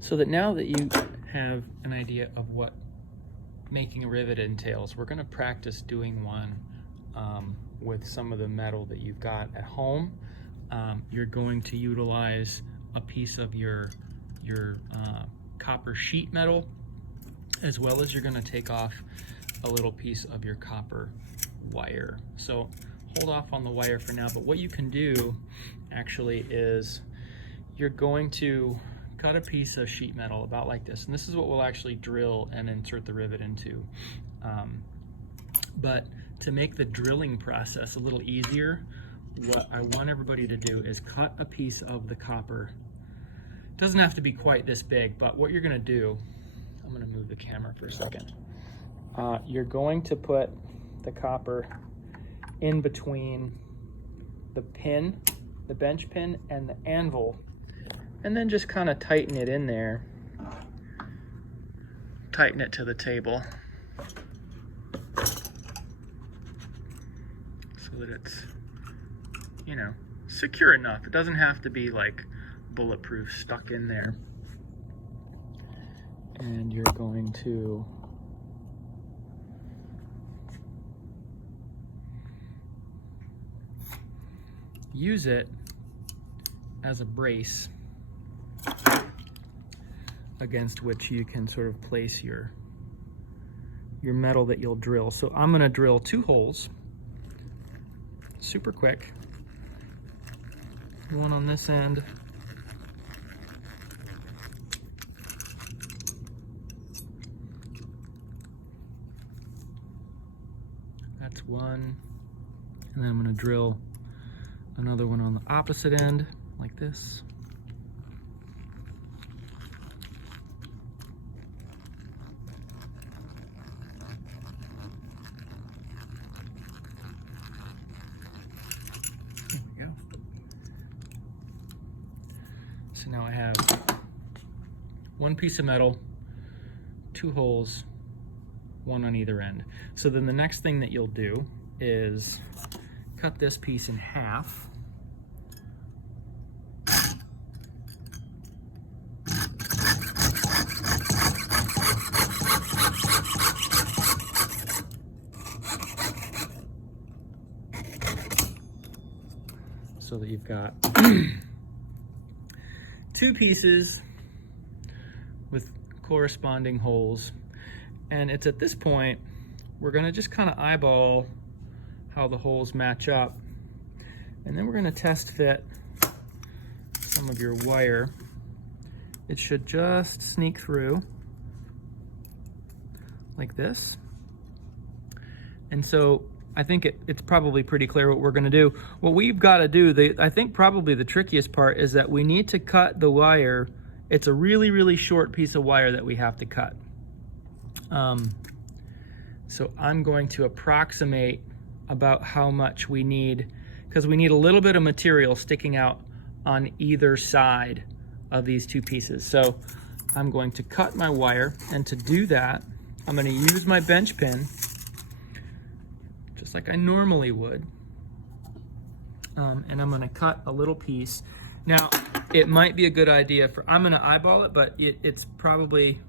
So that now that you have an idea of what making a rivet entails, we're going to practice doing one with some of the metal that you've got at home. You're going to utilize a piece of your copper sheet metal, as well as you're going to take off a little piece of your copper wire. So hold off on the wire for now, but what you can do actually is you're going to cut a piece of sheet metal about like this, and this is what we'll actually drill and insert the rivet into. But to make the drilling process a little easier, what I want everybody to do is cut a piece of the copper. It doesn't have to be quite this big, but what you're going to do, I'm going to move the camera for a second. You're going to put the copper in between the pin, the bench pin, and the anvil, and then just kind of tighten it in there. Tighten it to the table so that it's, you know, secure enough. It doesn't have to be like bulletproof stuck in there. And you're going to use it as a brace against which you can sort of place your metal that you'll drill. So I'm going to drill 2 holes, super quick. One on this end, that's one, and then I'm going to drill another one on the opposite end like this. There we go. So now I have one piece of metal, 2 holes, one on either end. So then the next thing that you'll do is cut this piece in half. So that you've got 2 pieces with corresponding holes. And it's at this point we're going to just kind of eyeball how the holes match up, and then we're going to test fit some of your wire. It should just sneak through like this. And so I think it's probably pretty clear what we're going to do. What we've got to do, I think probably the trickiest part, is that we need to cut the wire. It's a really, really short piece of wire that we have to cut. So I'm going to approximate about how much we need, because we need a little bit of material sticking out on either side of these 2 pieces. So I'm going to cut my wire, and to do that, I'm going to use my bench pin just like I normally would, and I'm going to cut a little piece. Now, it might be a good idea I'm going to eyeball it, but it's probably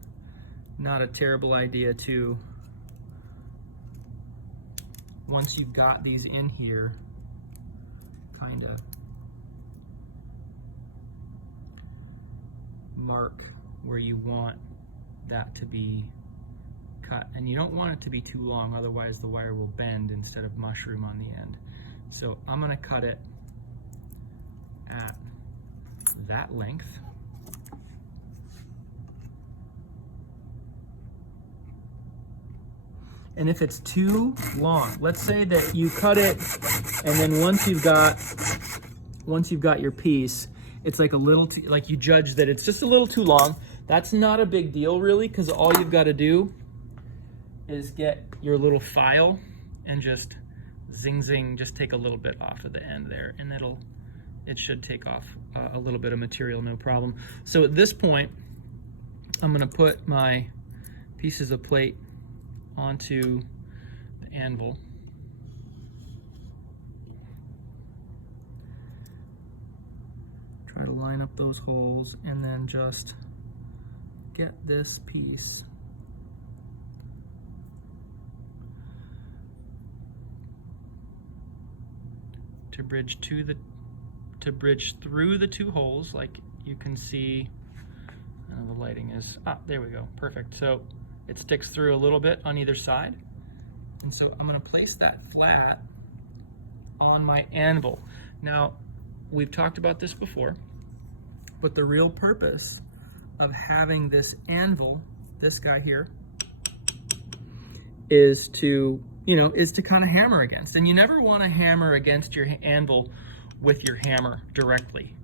not a terrible idea to, once you've got these in here, kind of mark where you want that to be cut. And you don't want it to be too long, otherwise the wire will bend instead of mushroom on the end. So I'm going to cut it at that length. And if it's too long, let's say that you cut it, and then once you've got your piece, it's like a little like you judge that it's just a little too long. That's not a big deal really, because all you've got to do is get your little file and just zing zing, just take a little bit off of the end there, and it should take off a little bit of material, no problem. So at this point, I'm going to put my pieces of plate onto the anvil. Try to line up those holes, and then just get this piece to bridge through the two holes, like you can see. The lighting is, there we go, perfect. So it sticks through a little bit on either side. And so I'm gonna place that flat on my anvil. Now, we've talked about this before, but the real purpose of having this anvil, this guy here, is to, is to kind of hammer against. And you never want to hammer against your anvil with your hammer directly.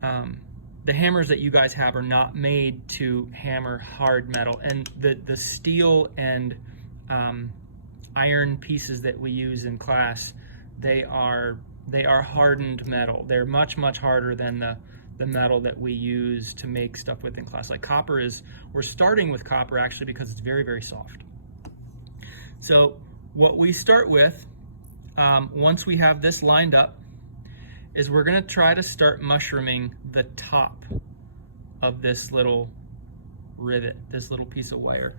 The hammers that you guys have are not made to hammer hard metal, and the steel and iron pieces that we use in class, they are hardened metal. They're much harder than the metal that we use to make stuff with in class. Like copper is, we're starting with copper actually because it's very soft. So what we start with, once we have this lined up, is we're gonna try to start mushrooming the top of this little rivet, this little piece of wire.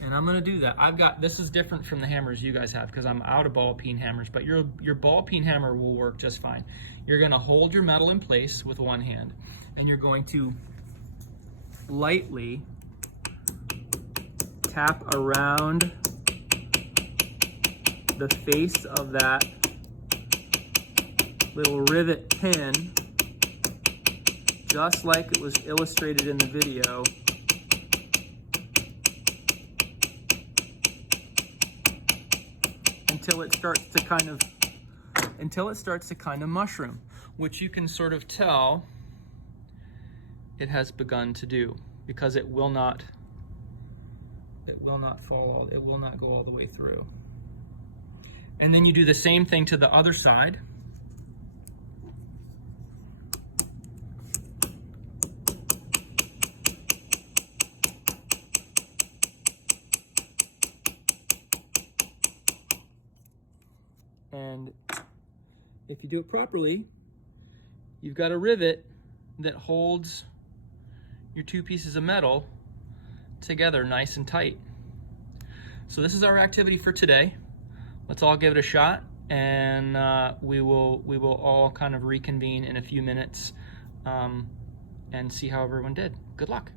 And I'm gonna do that. This is different from the hammers you guys have because I'm out of ball peen hammers, but your ball peen hammer will work just fine. You're gonna hold your metal in place with one hand, and you're going to lightly tap around the face of that little rivet pin, just like it was illustrated in the video. Until it starts to kind of mushroom, which you can sort of tell it has begun to do, because it will not fall, it will not go all the way through. And then you do the same thing to the other side. And if you do it properly, you've got a rivet that holds your two pieces of metal together nice and tight. So this is our activity for today. Let's all give it a shot, and we will all kind of reconvene in a few minutes and see how everyone did. Good luck.